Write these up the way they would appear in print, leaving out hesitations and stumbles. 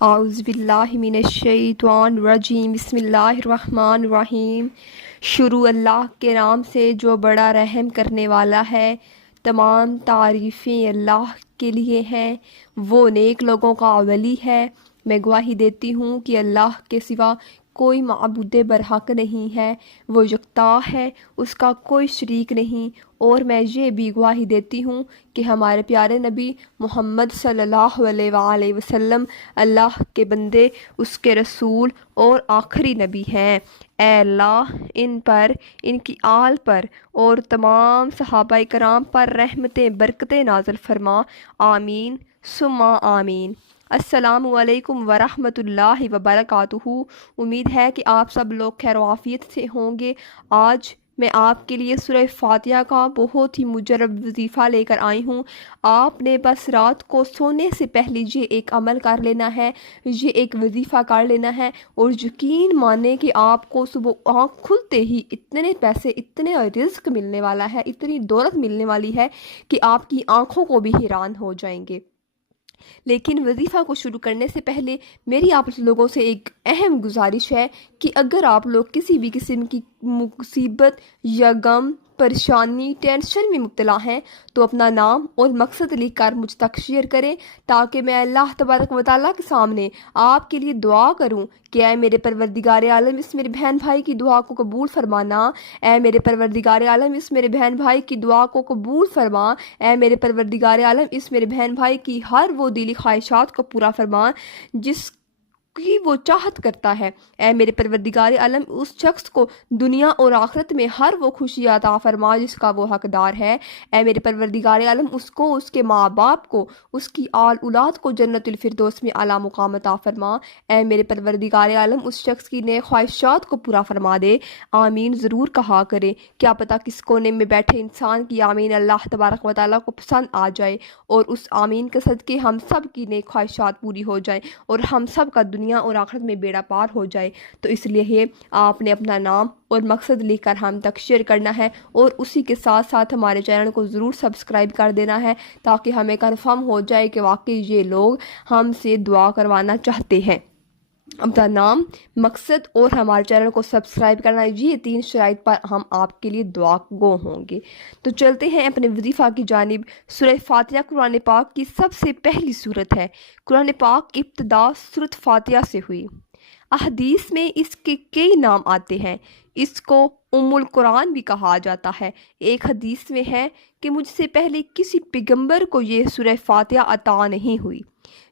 اعوذ باللہ من الشیطان الرجیم بسم اللہ الرحمن الرحیم۔ شروع اللہ کے نام سے جو بڑا رحم کرنے والا ہے۔ تمام تعریفیں اللہ کے لیے ہیں، وہ نیک لوگوں کا ولی ہے۔ میں گواہی دیتی ہوں کہ اللہ کے سوا کوئی معبود برحق نہیں ہے، وہ یکتا ہے، اس کا کوئی شریک نہیں۔ اور میں یہ بھی گواہی دیتی ہوں کہ ہمارے پیارے نبی محمد صلی اللہ علیہ وآلہ وسلم اللہ کے بندے، اس کے رسول اور آخری نبی ہیں۔ اے اللہ ان پر، ان کی آل پر اور تمام صحابہ کرام پر رحمتیں برکتیں نازل فرما، آمین ثم آمین۔ السلام علیکم ورحمۃ اللہ وبرکاتہ۔ امید ہے کہ آپ سب لوگ خیر و عافیت سے ہوں گے۔ آج میں آپ کے لیے سورہ فاتحہ کا بہت ہی مجرب وظیفہ لے کر آئی ہوں۔ آپ نے بس رات کو سونے سے پہلے یہ ایک عمل کر لینا ہے، یہ ایک وظیفہ کر لینا ہے، اور یقین مانیں کہ آپ کو صبح آنکھ کھلتے ہی اتنے پیسے، اتنے رزق ملنے والا ہے، اتنی دولت ملنے والی ہے کہ آپ کی آنکھوں کو بھی حیران ہو جائیں گے۔ لیکن وظیفہ کو شروع کرنے سے پہلے میری آپ لوگوں سے ایک اہم گزارش ہے کہ اگر آپ لوگ کسی بھی قسم کی مصیبت یا غم، پریشانی، ٹینشن میں مبتلا ہیں تو اپنا نام اور مقصد لکھ کر مجھ تک شیئر کریں، تاکہ میں اللہ تبارک و تعالیٰ کے سامنے آپ کے لیے دعا کروں کہ اے میرے پروردگار عالم اس میرے بہن بھائی کی دعا کو قبول فرمانا، اے میرے پروردگار عالم اس میرے بہن بھائی کی دعا کو قبول فرما، اے میرے پروردگار عالم اس میرے بہن بھائی کی ہر وہ دلی خواہشات کو پورا فرما جس کی وہ چاہت کرتا ہے۔ اے میرے پروردگار عالم اس شخص کو دنیا اور آخرت میں ہر وہ خوشی عطا فرما جس کا وہ حقدار ہے۔ اے میرے پروردگار عالم اس کو، اس کے ماں باپ کو، اس کی آل اولاد کو جنت الفردوس میں اعلیٰ مقام عطا فرما۔ اے میرے پروردگار عالم اس شخص کی نیک خواہشات کو پورا فرما دے۔ آمین ضرور کہا کرے، کیا پتہ کس کونے میں بیٹھے انسان کی آمین اللہ تبارک و تعالیٰ کو پسند آ جائے، اور اس آمین کے صدقے ہم سب کی نیک خواہشات پوری ہو جائیں اور ہم سب کا دنیا اور آخرت میں بیڑا پار ہو جائے۔ تو اس لیے آپ نے اپنا نام اور مقصد لکھ کر ہم تک شیئر کرنا ہے، اور اسی کے ساتھ ساتھ ہمارے چینل کو ضرور سبسکرائب کر دینا ہے، تاکہ ہمیں کنفرم ہو جائے کہ واقعی یہ لوگ ہم سے دعا کروانا چاہتے ہیں۔ اپنا نام، مقصد اور ہمارے چینل کو سبسکرائب کرنا، یہ 3 شرائط پر ہم آپ کے لیے دعا گو ہوں گے۔ تو چلتے ہیں اپنے وظیفہ کی جانب۔ سورہ فاتحہ قرآن پاک کی سب سے پہلی سورت ہے۔ قرآن پاک ابتدا سورت فاتحہ سے ہوئی۔ احادیث میں اس کے کئی نام آتے ہیں۔ اس کو ام القرآن بھی کہا جاتا ہے۔ ایک حدیث میں ہے کہ مجھ سے پہلے کسی پیغمبر کو یہ سورہ فاتحہ عطا نہیں ہوئی،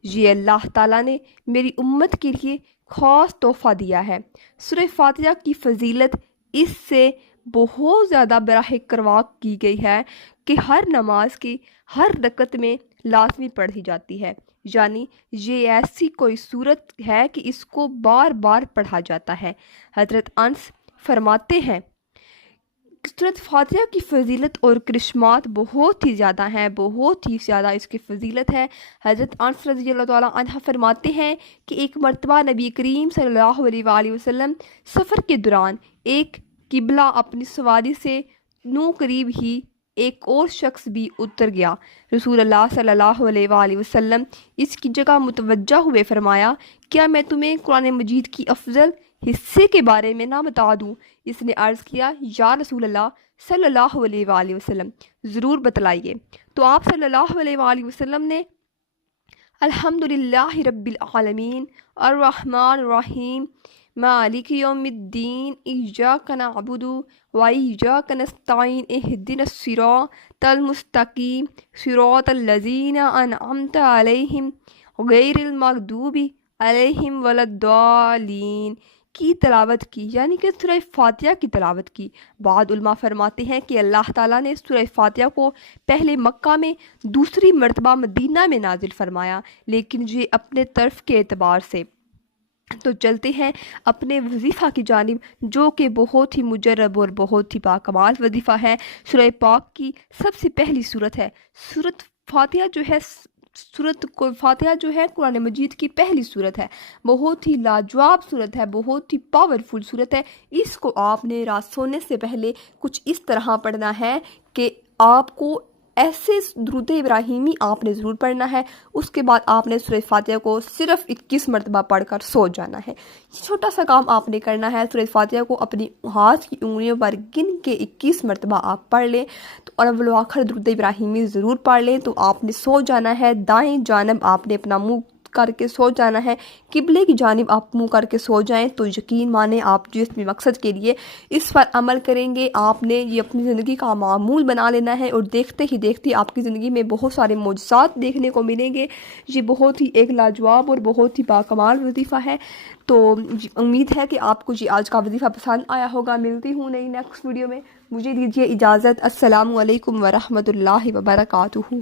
یہ اللہ تعالیٰ نے میری امت کے لیے خاص تحفہ دیا ہے۔ سورہ فاتحہ کی فضیلت اس سے بہت زیادہ براہ کرواق کی گئی ہے کہ ہر نماز کی ہر رکعت میں لازمی پڑھی جاتی ہے، یعنی یہ ایسی کوئی صورت ہے کہ اس کو بار بار پڑھا جاتا ہے۔ حضرت انس فرماتے ہیں سورۃ فاتحہ کی فضیلت اور کرشمات بہت ہی زیادہ ہیں، بہت ہی زیادہ اس کی فضیلت ہے۔ حضرت انس رضی اللہ تعالیٰ عنہ فرماتے ہیں کہ ایک مرتبہ نبی کریم صلی اللہ علیہ وآلہ وسلم سفر کے دوران ایک قبلہ اپنی سواری سے قریب ہی ایک اور شخص بھی اتر گیا۔ رسول اللہ صلی اللہ علیہ وآلہ وسلم اس کی جگہ متوجہ ہوئے فرمایا، کیا میں تمہیں قرآن مجید کی افضل حصے کے بارے میں نہ بتا دوں؟ اس نے عرض کیا، یا رسول اللہ صلی اللہ علیہ وآلہ وسلم ضرور بتلائیے۔ تو آپ صلی اللہ علیہ وآلہ وسلم نے الحمدللہ رب العالمین الرحمن الرحیم مالک یوم الدین ایاک نعبد و ایاک نستعین اہدنا الصراط المستقیم صراط الذین انعمت علیہم غیر المغضوب علیہم ولا الضالین کی تلاوت کی، یعنی کہ سورہ فاتحہ کی تلاوت کی۔ بعض علماء فرماتے ہیں کہ اللہ تعالیٰ نے سورہ فاتحہ کو پہلے مکہ میں، دوسری مرتبہ مدینہ میں نازل فرمایا، لیکن یہ اپنے طرف کے اعتبار سے۔ تو چلتے ہیں اپنے وظیفہ کی جانب، جو کہ بہت ہی مجرب اور بہت ہی باکمال وظیفہ ہے۔ سورہ پاک کی سب سے پہلی سورت ہے سورۃ فاتحہ، جو ہے قرآن مجید کی پہلی سورت ہے، بہت ہی لاجواب سورت ہے، بہت ہی پاورفل سورت ہے۔ اس کو آپ نے رات سونے سے پہلے کچھ اس طرح پڑھنا ہے کہ آپ کو ایسے درود ابراہیمی آپ نے ضرور پڑھنا ہے۔ اس کے بعد آپ نے سورہ فاتحہ کو صرف 21 مرتبہ پڑھ کر سو جانا ہے۔ یہ چھوٹا سا کام آپ نے کرنا ہے، سورہ فاتحہ کو اپنی ہاتھ کی انگلیوں پر گن کے 21 مرتبہ آپ پڑھ لیں تو اور اول و آخر درود ابراہیمی ضرور پڑھ لیں تو آپ نے سو جانا ہے۔ دائیں جانب آپ نے اپنا منہ کر کے سو جانا ہے، قبلے کی جانب آپ منہ کر کے سو جائیں تو یقین مانیں آپ جس بھی مقصد کے لیے اس پر عمل کریں گے آپ نے یہ اپنی زندگی کا معمول بنا لینا ہے، اور دیکھتے ہی دیکھتے آپ کی زندگی میں بہت سارے معجزات دیکھنے کو ملیں گے۔ یہ بہت ہی ایک لاجواب اور بہت ہی باکمال وظیفہ ہے۔ تو امید ہے کہ آپ کو یہ آج کا وظیفہ پسند آیا ہوگا۔ ملتی ہوں نئی نیکسٹ ویڈیو میں، مجھے دیجیے اجازت۔ السلام علیکم ورحمۃ اللہ وبرکاتہ۔